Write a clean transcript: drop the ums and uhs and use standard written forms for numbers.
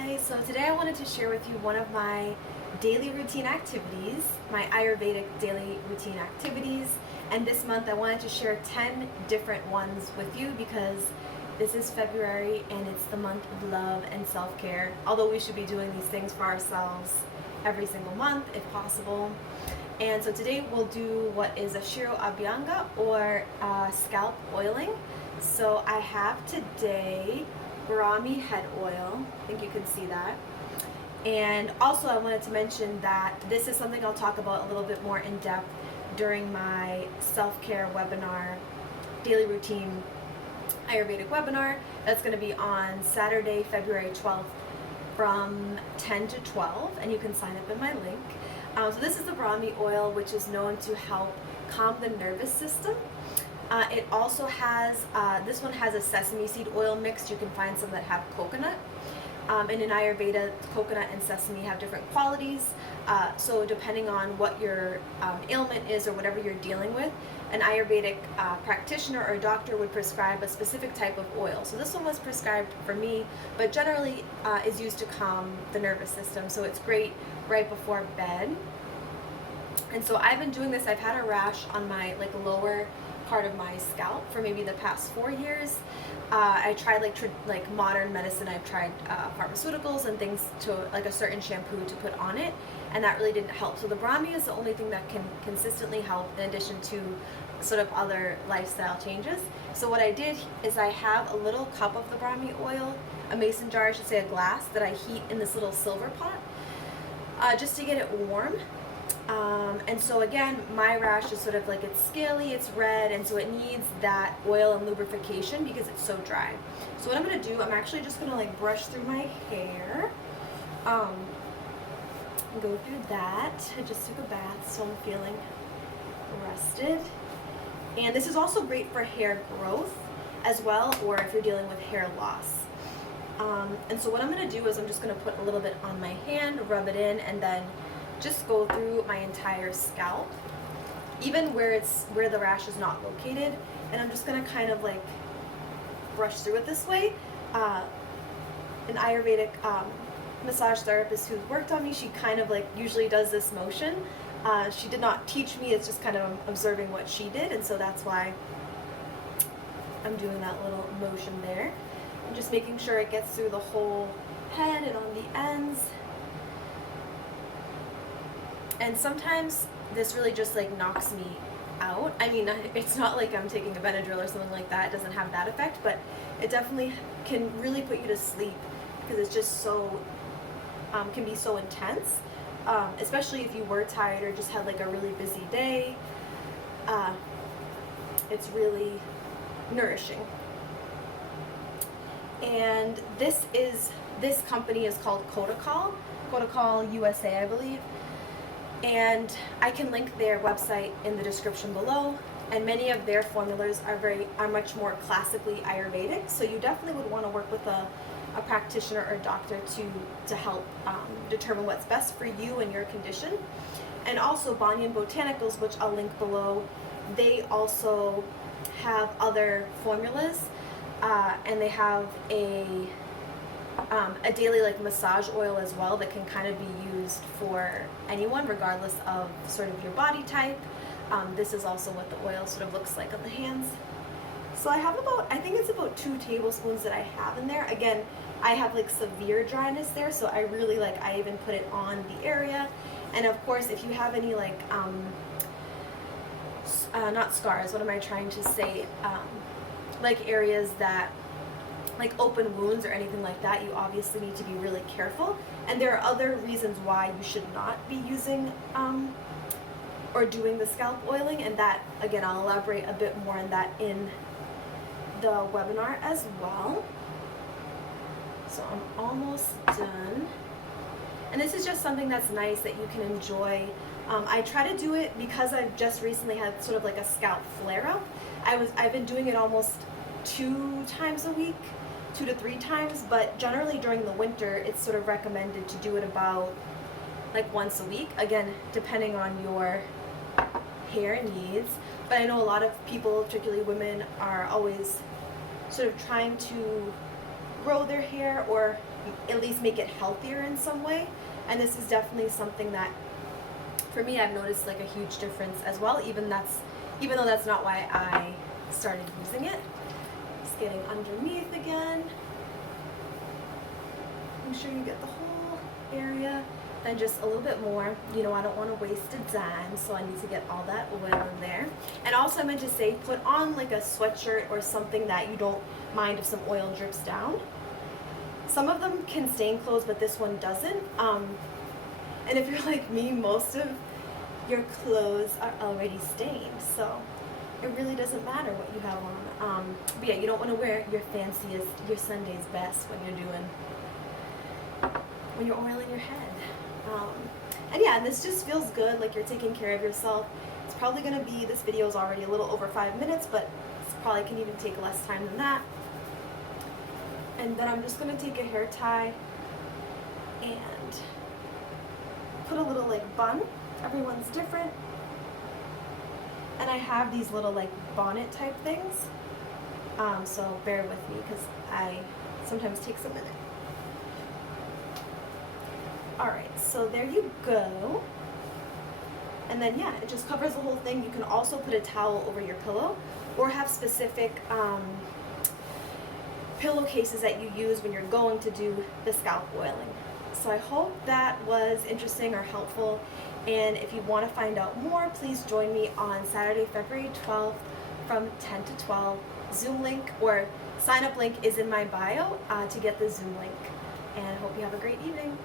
Hi, so today I wanted to share with you one of my daily routine activities, my Ayurvedic daily routine activities. And this month I wanted to share 10 different ones with you because this is February and it's the month of love and self-care. Although we should be doing these things for ourselves every single month if possible. And so today we'll do what is a Shiro Abhyanga or scalp oiling. So I have today Brahmi head oil. I think you can see that. And also I wanted to mention that this is something I'll talk about a little bit more in depth during my self-care webinar, daily routine Ayurvedic webinar. That's going to be on Saturday, February 12th from 10 to 12, and you can sign up in my link. So this is the Brahmi oil, which is known to help calm the nervous system. It also has, this one has a sesame seed oil mix. You can find some that have coconut. And in Ayurveda, coconut and sesame have different qualities. So depending on what your ailment is or whatever you're dealing with, an Ayurvedic practitioner or doctor would prescribe a specific type of oil. So this one was prescribed for me, but generally is used to calm the nervous system. So it's great right before bed. And so I've been doing this. I've had a rash on my lower part of my scalp for maybe the past 4 years. I tried like modern medicine. I've tried pharmaceuticals and things to like a certain shampoo to put on it, and that really didn't help. So the Brahmi is the only thing that can consistently help, in addition to sort of other lifestyle changes. So what I did is I have a little cup of the Brahmi oil, a mason jar, I should say a glass, that I heat in this little silver pot just to get it warm. And so again, my rash is sort of like, it's scaly, it's red, and so it needs that oil and lubrification because it's so dry. So what I'm going to do, I'm actually just going to like brush through my hair, go through that. I just took a bath, so I'm feeling rested. And this is also great for hair growth as well, or if you're dealing with hair loss. And so what I'm going to do is I'm just going to put a little bit on my hand, rub it in, and then just go through my entire scalp, even where the rash is not located, and I'm just gonna kind of like brush through it this way. An Ayurvedic massage therapist who's worked on me, she kind of like usually does this motion. She did not teach me, it's just kind of observing what she did, and so that's why I'm doing that little motion there. I'm just making sure it gets through the whole head and on the ends. And sometimes this really just like knocks me out. I mean, it's not like I'm taking a Benadryl or something like that. It doesn't have that effect, but it definitely can really put you to sleep because it's just so, can be so intense, especially if you were tired or just had like a really busy day. It's really nourishing. And this company is called Kotakal USA, I believe. And I can link their website in the description below, and many of their formulas are much more classically Ayurvedic, so you definitely would want to work with a practitioner or doctor to help determine what's best for you and your condition. And also Banyan Botanicals, which I'll link below, they also have other formulas, and they have a daily like massage oil as well that can kind of be used for anyone regardless of sort of your body type. This is also what the oil sort of looks like on the hands. So I have I think it's about 2 tablespoons that I have in there. Again, I have like severe dryness there, so I really I even put it on the area. And of course, if you have any like not scars, what am I trying to say, like areas that like open wounds or anything like that, you obviously need to be really careful. And there are other reasons why you should not be using or doing the scalp oiling, and that again I'll elaborate a bit more on that in the webinar as well. So I'm almost done, and this is just something that's nice that you can enjoy. I try to do it because I've just recently had sort of like a scalp flare-up. I've been doing it almost 2 times a week, 2 to 3 times, but generally during the winter it's sort of recommended to do it about like once a week, again depending on your hair needs. But I know a lot of people, particularly women, are always sort of trying to grow their hair or at least make it healthier in some way. And this is definitely something that, for me, I've noticed like a huge difference as well, even though that's not why I started using it. Just getting underneath again. Make sure you get the whole area. Then just a little bit more. You know, I don't want to waste a dime, so I need to get all that oil in there. And also I meant to say, put on like a sweatshirt or something that you don't mind if some oil drips down. Some of them can stain clothes, but this one doesn't. And if you're like me, most of your clothes are already stained, so it really doesn't matter what you have on. But yeah, you don't want to wear your fanciest, your Sunday's best when you're oiling your head. And yeah, this just feels good, like you're taking care of yourself. It's probably going to be, this video is already a little over 5 minutes, but it's probably can even take less time than that. And then I'm just going to take a hair tie and put a little like bun. Everyone's different. And I have these little like bonnet type things. So bear with me because I sometimes takes a minute. Alright, so there you go. And then yeah, it just covers the whole thing. You can also put a towel over your pillow or have specific pillowcases that you use when you're going to do the scalp oiling. So I hope that was interesting or helpful. And if you want to find out more, please join me on Saturday, February 12th from 10 to 12. Zoom link or sign up link is in my bio to get the Zoom link. And I hope you have a great evening.